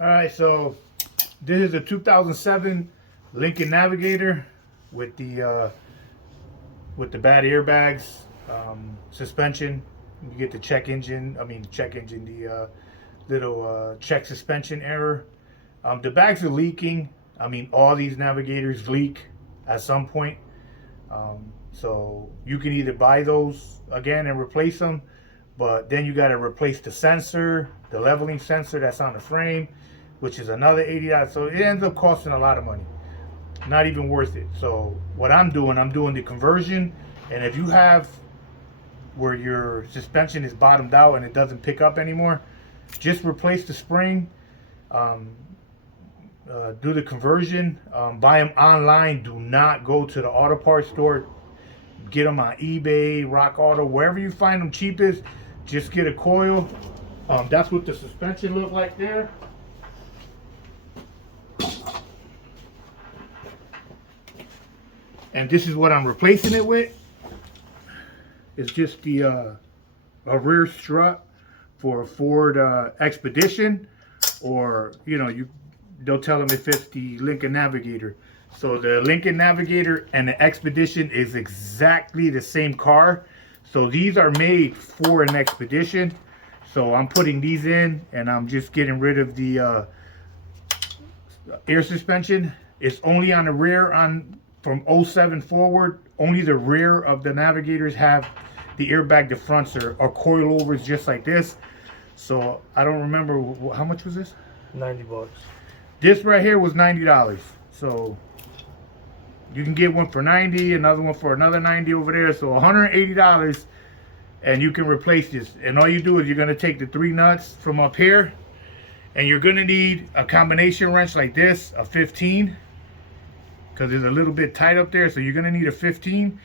All right, so this is a 2007 Lincoln Navigator with the bad airbags, suspension. You get the check engine. The little check suspension error. The bags are leaking. I mean, all these Navigators leak at some point. So you can either buy those again and replace them, but then you got to replace the sensor, the leveling sensor that's on the frame, which is another $80. So it ends up costing a lot of money. Not even worth it. So what I'm doing the conversion. And if you have where your suspension is bottomed out and it doesn't pick up anymore, just replace the spring. Do the conversion. Buy them online. Do not go to the auto parts store. Get them on eBay, Rock Auto, wherever you find them cheapest. Just get a coil. That's what the suspension looked like there. And this is what I'm replacing it with. It's just the a rear strut for a Ford Expedition, or they'll tell them if it's the Lincoln Navigator. So the Lincoln Navigator and the Expedition is exactly the same car. So these are made for an Expedition. So I'm putting these in, and I'm just getting rid of the air suspension. It's only on the rear from 07 forward. Only the rear of the Navigators have the airbag. The fronts are coil overs just like this. So I don't remember, how much was this? 90 bucks. This right here was $90. So you can get one for 90, another one for another 90 over there. So $180, and you can replace this. And all you do is you're gonna take the 3 nuts from up here, and you're gonna need a combination wrench like this, a 15, because it's a little bit tight up there. So you're gonna need a 15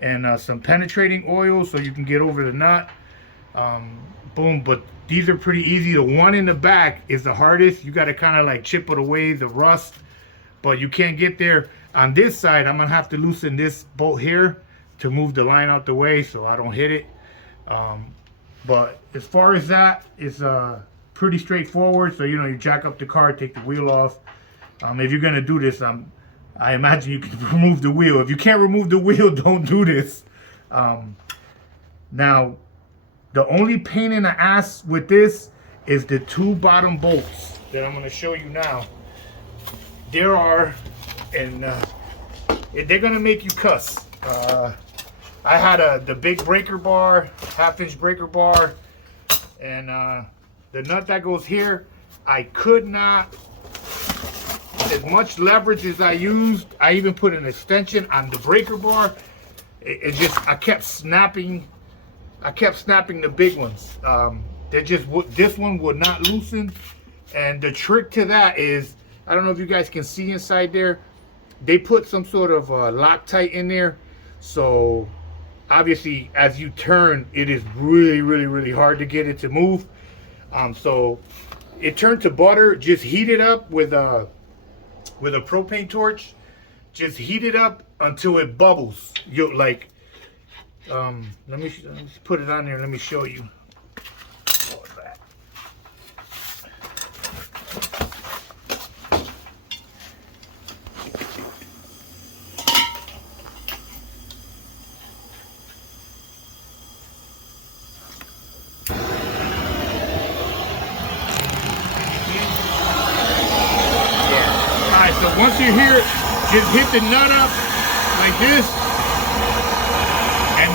and some penetrating oil so you can get over the nut. Boom. But these are pretty easy. The one in the back is the hardest. You got to kind of like chip it away, the rust, but you can't get there. On this side, I'm gonna have to loosen this bolt here to move the line out the way so I don't hit it. But as far as that, it's pretty straightforward. So you jack up the car, take the wheel off. If you're gonna do this, I imagine you can remove the wheel. If you can't remove the wheel, don't do this. Now, the only pain in the ass with this is the 2 bottom bolts that I'm going to show you now. There are, and they're going to make you cuss. I had the big breaker bar, 1/2-inch breaker bar, and the nut that goes here, I could not, as much leverage as I used, I even put an extension on the breaker bar. I kept snapping the big ones. This one would not loosen. And the trick to that is, I don't know if you guys can see inside there, they put some sort of Loctite in there. So obviously as you turn, it is really, really, really hard to get it to move. So it turned to butter. Just heat it up with a propane torch. Just heat it up until it bubbles. Let me put it on there. Let me show you. What was that? Yeah. All right. So once you're here, just hit the nut up like this.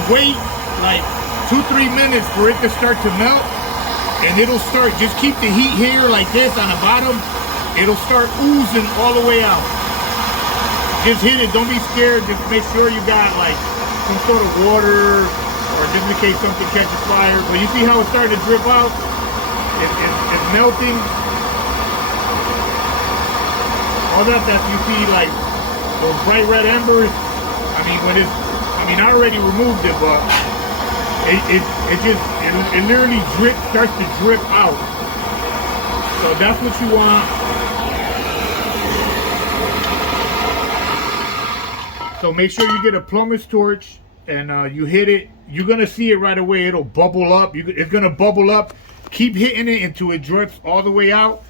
Wait like 2-3 minutes for it to start to melt, and it'll start. Just keep the heat here like this on the bottom. It'll start oozing all the way out. Just hit it. Don't be scared. Just make sure you got like some sort of water, or just in case something catches fire. But you see how it started to drip out? It's melting. All that you see, like those bright red embers. I already removed it, but it literally starts to drip out. So that's what you want. So make sure you get a plumber's torch and you hit it. You're gonna see it right away. It'll bubble up. It's gonna bubble up. Keep hitting it until it drips all the way out.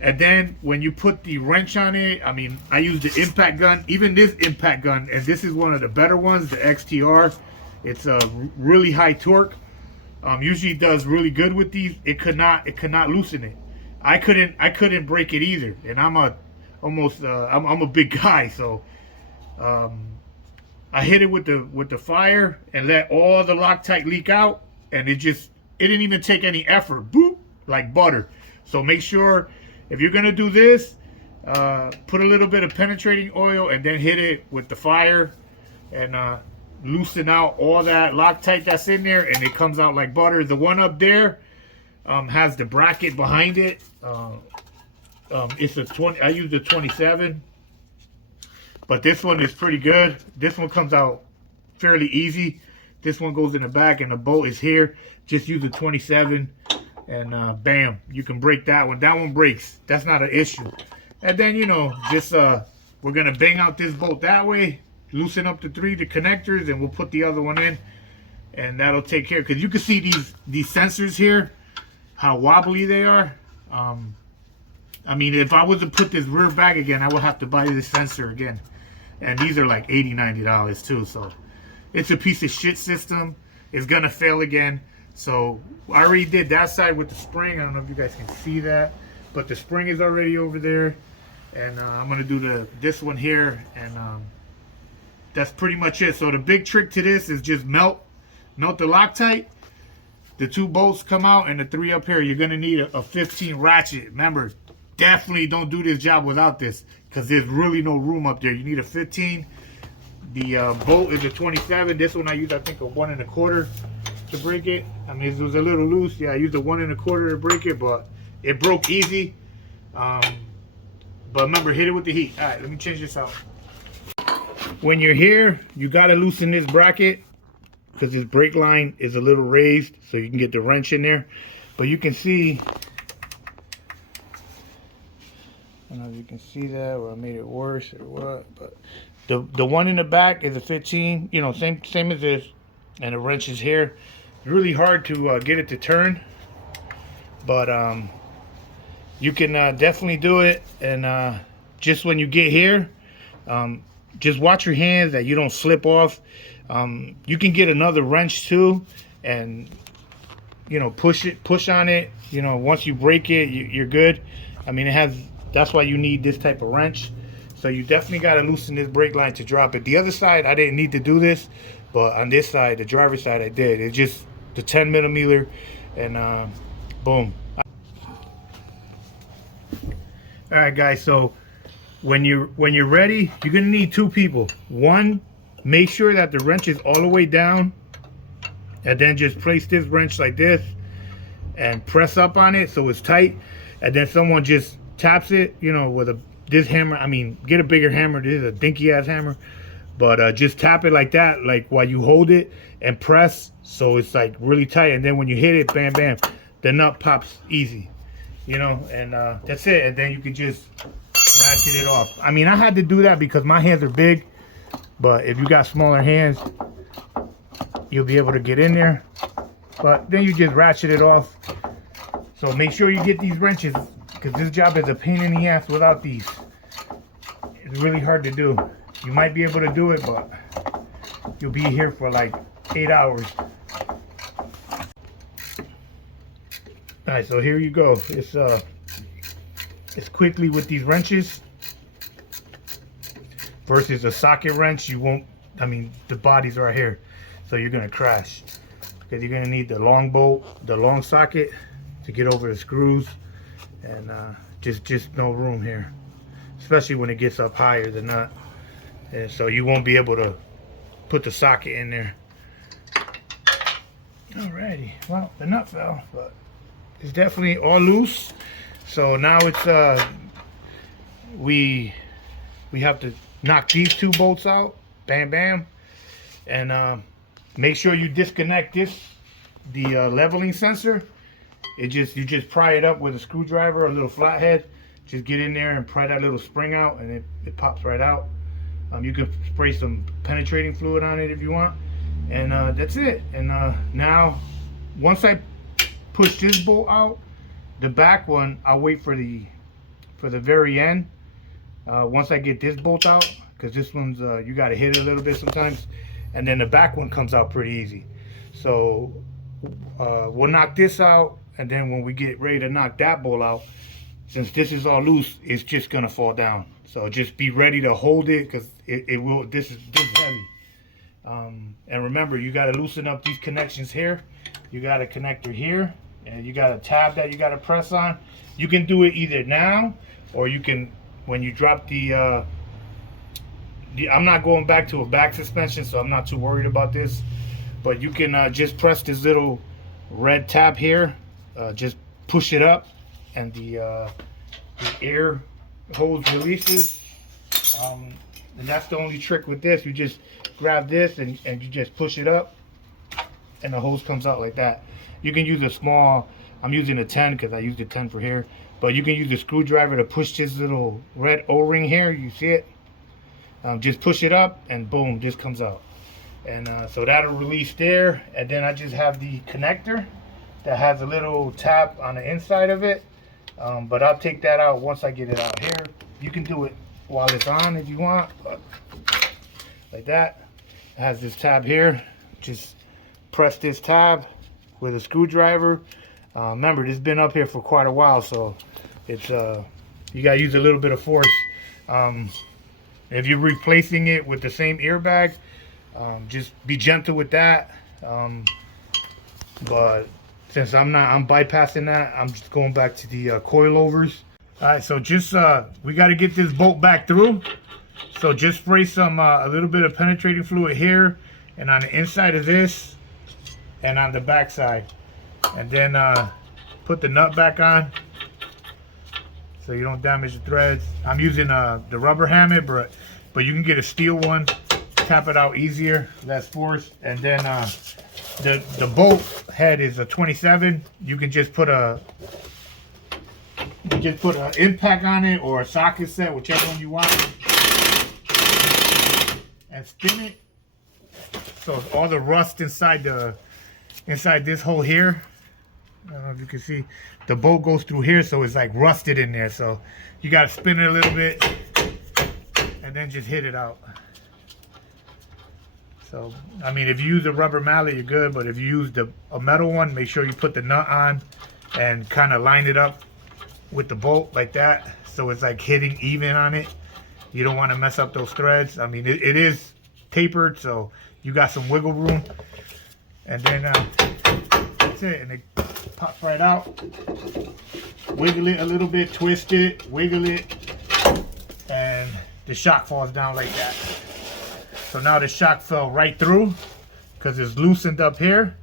And then when you put the wrench on it, I mean, I use the impact gun, even this impact gun, and this is one of the better ones, the XTR. It's a really high torque. Usually does really good with these. It could not loosen it. I couldn't break it either. And I'm a big guy, so I hit it with the fire and let all the Loctite leak out, and it didn't even take any effort. Boop, like butter. So make sure if you're gonna do this, put a little bit of penetrating oil and then hit it with the fire and loosen out all that Loctite that's in there, and it comes out like butter. The one up there has the bracket behind it. It's a 20. I use the 27, but this one is pretty good. This one comes out fairly easy. This one goes in the back, and the bolt is here. Just use the 27, and bam, you can break that one. That one breaks. That's not an issue. And then, you know, just we're gonna bang out this bolt that way, loosen up the connectors, and we'll put the other one in, and that'll take care. Because you can see these sensors here, how wobbly they are. I mean, if I was to put this rear back again, I would have to buy this sensor again, and these are like $80, $90 too. So it's a piece of shit system. It's gonna fail again. So I already did that side with the spring. I don't know if you guys can see that, but the spring is already over there, and I'm gonna do this one here, and that's pretty much it. So the big trick to this is just melt the Loctite. The 2 bolts come out, and the 3 up here. You're gonna need a 15 ratchet. Remember, definitely don't do this job without this, because there's really no room up there. You need a 15. The bolt is a 27. This one I used, I think, a 1 1/4 to break it. I mean, it was a little loose. Yeah, I used a 1 1/4 to break it, but it broke easy. But remember, hit it with the heat. All right, let me change this out. When you're here, you gotta loosen this bracket, because this brake line is a little raised, so you can get the wrench in there. But you can see, I don't know if you can see that, or I made it worse or what, but the one in the back is a 15, you know, same as this, and the wrench is here. It's really hard to get it to turn, but you can definitely do it. And just when you get here, just watch your hands that you don't slip off. You can get another wrench too, and you know, push on it. You know, once you break it, you're good. I mean, that's why you need this type of wrench. So you definitely got to loosen this brake line to drop it. The other side, I didn't need to do this, but on this side, the driver's side, I did. It's just the 10 millimeter, and boom. All right, guys. So when you're ready, you're gonna need 2 people. One, make sure that the wrench is all the way down, and then just place this wrench like this and press up on it so it's tight. And then someone just taps it, you know, with this hammer. I mean, get a bigger hammer. This is a dinky ass hammer, but just tap it like that, like while you hold it, and press so it's like really tight. And then when you hit it, bam, bam, the nut pops easy, you know. And that's it. And then you can just ratchet it off. I mean, I had to do that because my hands are big, but if you got smaller hands, you'll be able to get in there. But then you just ratchet it off. So make sure you get these wrenches, because this job is a pain in the ass without these. It's really hard to do. You might be able to do it, but you'll be here for like 8 hours. All right, so here you go. It's quickly with these wrenches versus a socket wrench. You won't, I mean, the body's right here, so you're gonna crash, because you're gonna need the long bolt, the long socket to get over the screws, and just no room here, especially when it gets up higher than that. And so you won't be able to put the socket in there. Alrighty, well, the nut fell, but it's definitely all loose. So now it's we have to knock these 2 bolts out, bam bam, and make sure you disconnect the leveling sensor. You just pry it up with a screwdriver, a little flathead. Just get in there and pry that little spring out, and it pops right out. You can spray some penetrating fluid on it if you want, and that's it. And now, once I push this bolt out, the back one, I'll wait for the for the very end. Once I get this bolt out, because this one's you got to hit it a little bit sometimes, and then the back one comes out pretty easy. So we'll knock this out, and then when we get ready to knock that bolt out, since this is all loose, it's just gonna fall down. So just be ready to hold it, because it will. This is heavy. And remember, you got to loosen up these connections here. You got a connector here, and you got a tab that you got to press on. You can do it either now, or you can when you drop the I'm not going back to a back suspension, so I'm not too worried about this. But you can just press this little red tab here, just push it up, and the air hose releases. And that's the only trick with this. You just grab this and you just push it up, and the hose comes out like that. You can use a small, I'm using a 10 because I used a 10 for here, but you can use a screwdriver to push this little red O-ring here. You see it? Just push it up and boom, this comes out. And so that'll release there. And then I just have the connector that has a little tab on the inside of it. But I'll take that out once I get it out here. You can do it while it's on if you want, but like that. It has this tab here. Just press this tab with a screwdriver. Remember, this has been up here for quite a while, so it's you gotta use a little bit of force. If you're replacing it with the same airbag, just be gentle with that. But since I'm bypassing that, I'm just going back to the coilovers. All right, so just we got to get this bolt back through. So just spray some a little bit of penetrating fluid here, and on the inside of this, and on the back side, and then put the nut back on so you don't damage the threads. I'm using the rubber hammer, but you can get a steel one. Tap it out easier, less force. And then the bolt head is a 27. You can just put an impact on it or a socket set, whichever one you want, and spin it. So all the rust inside this hole here, I don't know if you can see, the bolt goes through here, so it's like rusted in there. So you got to spin it a little bit and then just hit it out. So I mean, if you use a rubber mallet, you're good, but if you use a metal one, make sure you put the nut on and kind of line it up with the bolt like that, so it's like hitting even on it. You don't want to mess up those threads. I mean, it is tapered, so you got some wiggle room. And then that's it, and it pops right out. Wiggle it a little bit, twist it, wiggle it, and the shock falls down like that. So now the shock fell right through because it's loosened up here.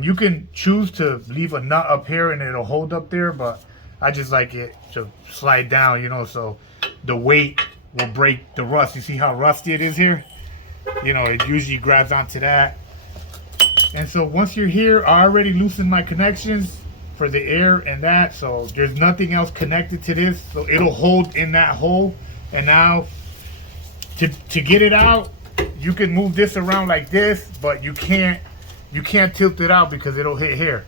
You can choose to leave a nut up here and it'll hold up there, but I just like it to slide down, you know, so the weight will break the rust. You see how rusty it is here? You know, it usually grabs onto that. And so once you're here, I already loosened my connections for the air and that, so there's nothing else connected to this, so it'll hold in that hole. And now to get it out, you can move this around like this, but you can't tilt it out because it'll hit here.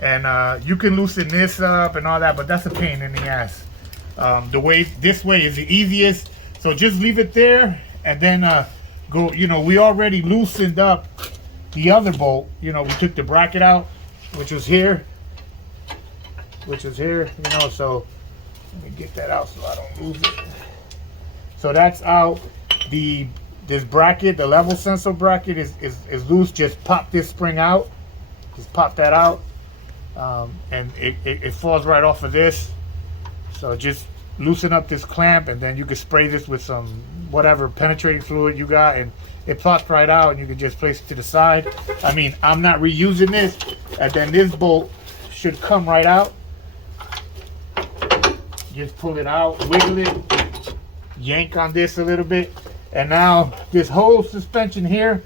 And you can loosen this up and all that, but that's a pain in the ass. This way is the easiest. So just leave it there and then go, you know, we already loosened up the other bolt. You know, we took the bracket out, which was here, you know, so let me get that out so I don't lose it. So that's out. This bracket, the level sensor bracket is loose. Just pop this spring out. Just pop that out. And it falls right off of this. So just loosen up this clamp, and then you can spray this with some whatever penetrating fluid you got, and it pops right out, and you can just place it to the side. I mean, I'm not reusing this, and then this bolt should come right out. Just pull it out, wiggle it, yank on this a little bit, and now this whole suspension here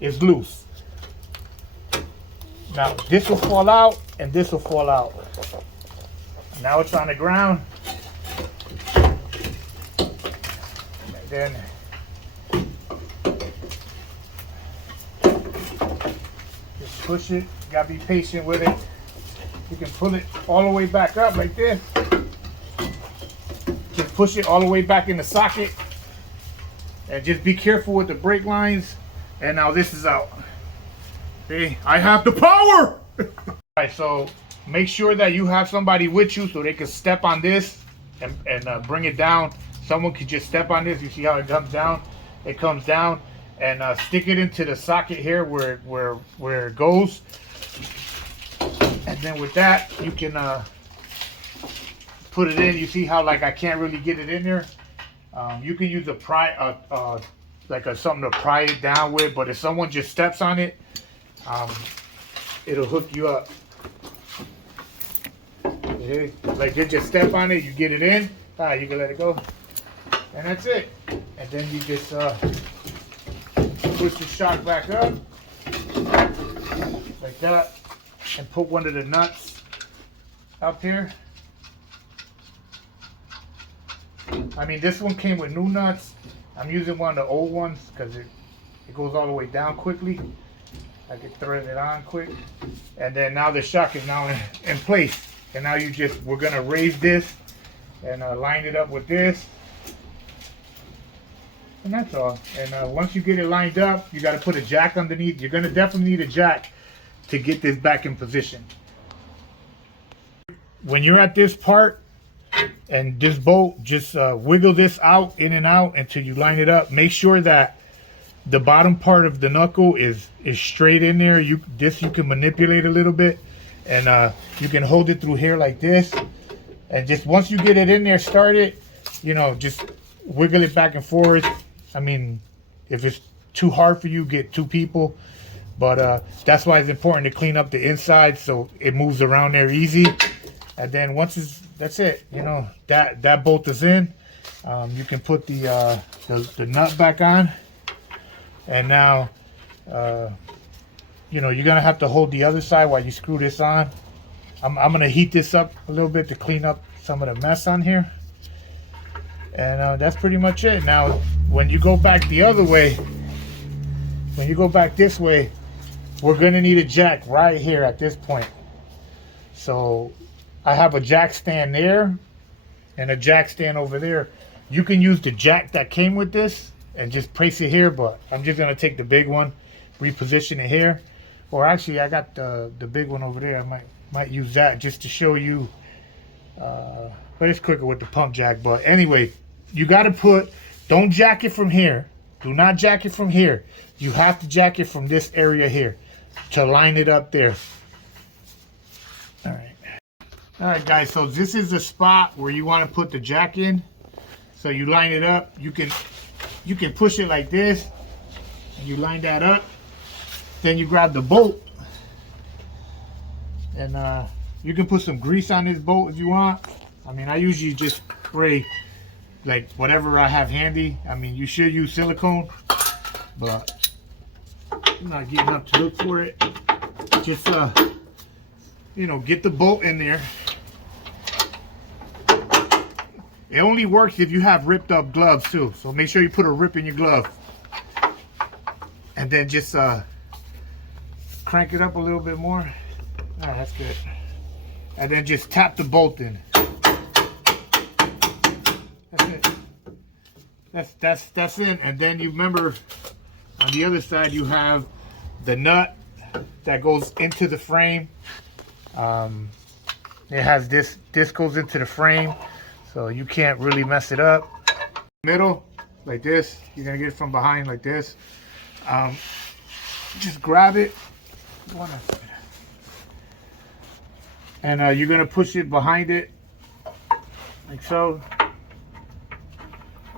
is loose. Now this will fall out and this will fall out. Now it's on the ground. And then just push it. You gotta be patient with it. You can pull it all the way back up like this. just push it all the way back in the socket. And just be careful with the brake lines. And now this is out. See, I have the power! Alright, so make sure that you have somebody with you so they can step on this and bring it down. Someone could just step on this. You see how it comes down? It comes down. And stick it into the socket here where it goes. And then with that, you can put it in. You see how like I can't really get it in there? You can use a something to pry it down with, but if someone just steps on it, it'll hook you up. Okay? Like they just step on it, you get it in, you can let it go, and that's it. And then you just push the shock back up like that, and put one of the nuts up here. I mean, this one came with new nuts. I'm using one of the old ones because it goes all the way down quickly. I can thread it on quick. And then now the shock is now in place. And now we're gonna raise this and line it up with this. And that's all. And once you get it lined up, you gotta put a jack underneath. You're gonna definitely need a jack to get this back in position. When you're at this part, and this bolt, just wiggle this out, in and out until you line it up. Make sure that the bottom part of the knuckle is straight in there. You can manipulate a little bit, and you can hold it through here like this. And just once you get it in there, start it, just wiggle it back and forth. I mean, if it's too hard for you, get two people. But that's why it's important to clean up the inside so it moves around there easy. And then that's it. That bolt is in. You can put the nut back on. And now, you're gonna have to hold the other side while you screw this on. I'm gonna heat this up a little bit to clean up some of the mess on here. And that's pretty much it. Now, when you go back the other way, when you go back this way, we're gonna need a jack right here at this point. So I have a jack stand there and a jack stand over there. You can use the jack that came with this and just place it here, but I'm just gonna take the big one, reposition it here. Or actually, I got the big one over there. I might use that just to show you, but it's quicker with the pump jack. But anyway, you gotta don't jack it from here. Do not jack it from here. You have to jack it from this area here to line it up there. All right, guys, so this is the spot where you want to put the jack in. So you line it up. You can push it like this, and you line that up. Then you grab the bolt, and you can put some grease on this bolt if you want. I mean, I usually just spray like whatever I have handy. I mean, you should use silicone, but I'm not getting up to look for it. Just get the bolt in there. It only works if you have ripped up gloves too. So make sure you put a rip in your glove. And then just crank it up a little bit more. All right, that's good. And then just tap the bolt in. That's it. That's in. And then you remember on the other side you have the nut that goes into the frame. It has this goes into the frame, so you can't really mess it up. Middle, like this. You're gonna get it from behind like this. Just grab it, and you're gonna push it behind it, like so.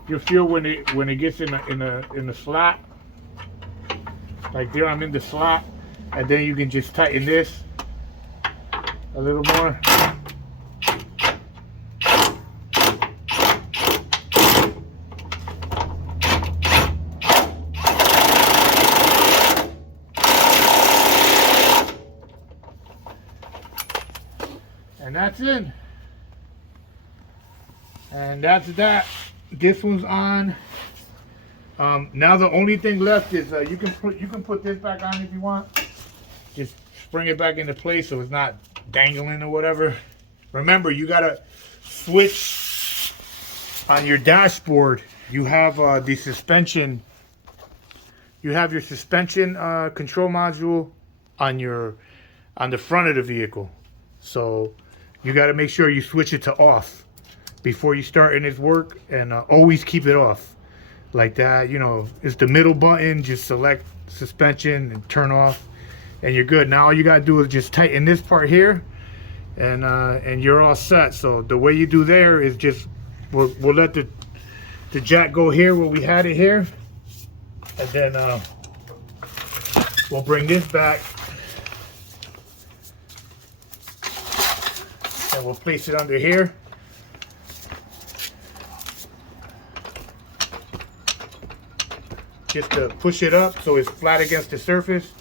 You'll feel when it gets in the slot, like there. I'm in the slot, and then you can just tighten this a little more. And that's in. And that's that. This one's on. Now the only thing left is you can put this back on if you want. Just bring it back into place so it's not dangling or whatever. Remember, you gotta switch on your dashboard, you have the suspension. You have your suspension control module on the front of the vehicle. So you got to make sure you switch it to off before you start in its work, and always keep it off like that. You know, it's the middle button. Just select suspension and turn off, and you're good. Now all you gotta do is just tighten this part here, and you're all set. So the way you do there is just we'll let the jack go here where we had it here, and then we'll bring this back and we'll place it under here. Just to push it up so it's flat against the surface.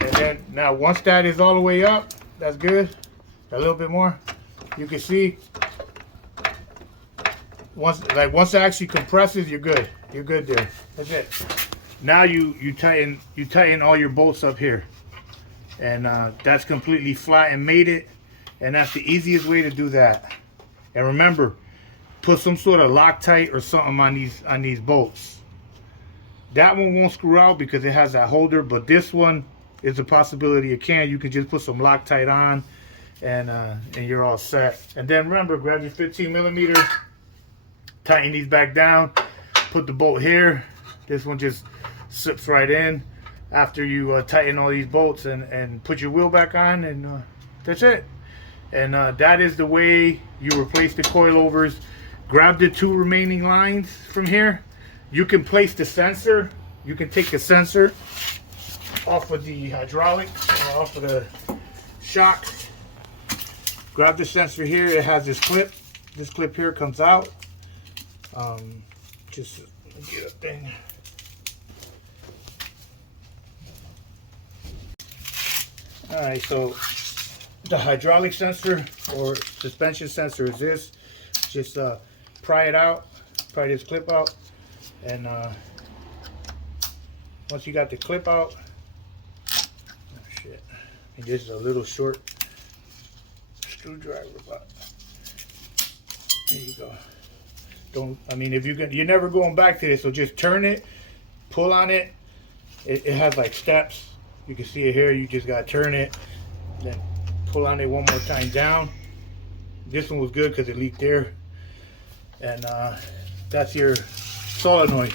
And then now once that is all the way up, that's good. A little bit more. You can see once it actually compresses, you're good. You're good there. That's it. Now you tighten all your bolts up here. And that's completely flat and mated. And that's the easiest way to do that. And remember, put some sort of Loctite or something on these bolts. That one won't screw out because it has that holder, but this one is a possibility it can. You can just put some Loctite on, and you're all set. And then remember, grab your 15 millimeter, tighten these back down, put the bolt here. This one just slips right in after you tighten all these bolts, and put your wheel back on, and that's it. And that is the way you replace the coilovers. Grab the 2 remaining lines from here. You can place the sensor. You can take the sensor off of the hydraulic, off of the shock. Grab the sensor here. It has this clip. This clip here comes out. Just get a thing. All right, so the hydraulic sensor or suspension sensor is this. Just pry it out. Pry this clip out. And once you got the clip out, oh shit, and this is a little short screwdriver, but there you go. If you're never going back to this, so just turn it, pull on it. It has like steps. You can see it here. You just gotta turn it, then pull on it one more time down. This one was good because it leaked there, and that's your solenoid.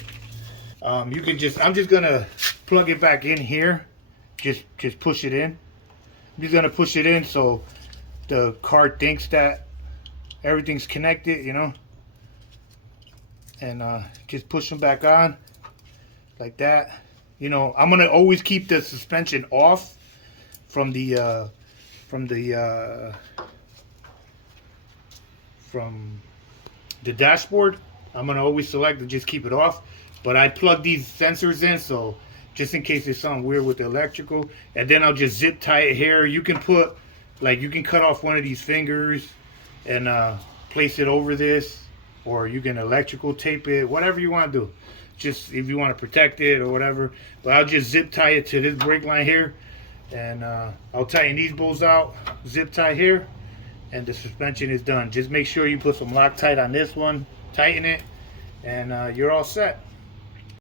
I'm just gonna plug it back in here. Just push it in. I'm just gonna push it in so the car thinks that everything's connected, you know. And just push them back on like that. You know, I'm gonna always keep the suspension off from the dashboard. I'm gonna always select and just keep it off, but I plug these sensors in, so just in case there's something weird with the electrical. And then I'll just zip tie it here. You can put, like, you can cut off one of these fingers and place it over this, or you can electrical tape it, whatever you want to do, just if you want to protect it or whatever. But I'll just zip tie it to this brake line here, and I'll tighten these bolts out, zip tie here, and the suspension is done. Just make sure you put some Loctite on this one, tighten it, and you're all set.